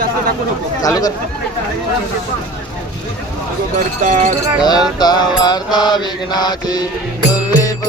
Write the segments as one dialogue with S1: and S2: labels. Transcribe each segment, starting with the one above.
S1: चालू
S2: कर. करता वार्ता विघ्नाची दुर्विप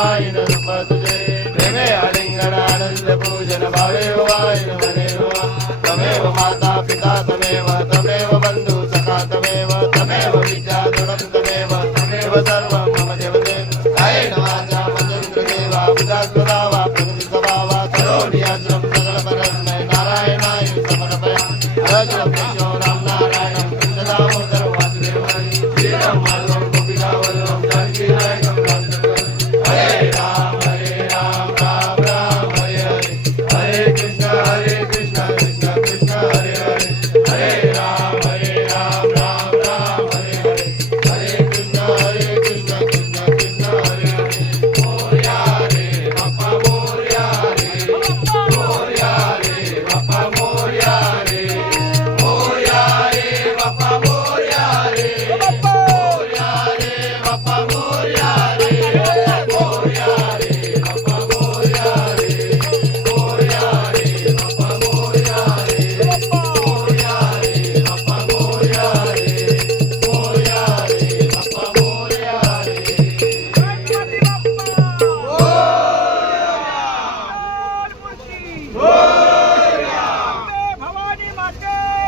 S2: वाय पूजन भावे वाय तमेव माता पिता तमेव बंधु सखा तमेव तमेव विद्या गुणम तमेव तमेव सर्व मम देवते काय नमाचा मधुर देवा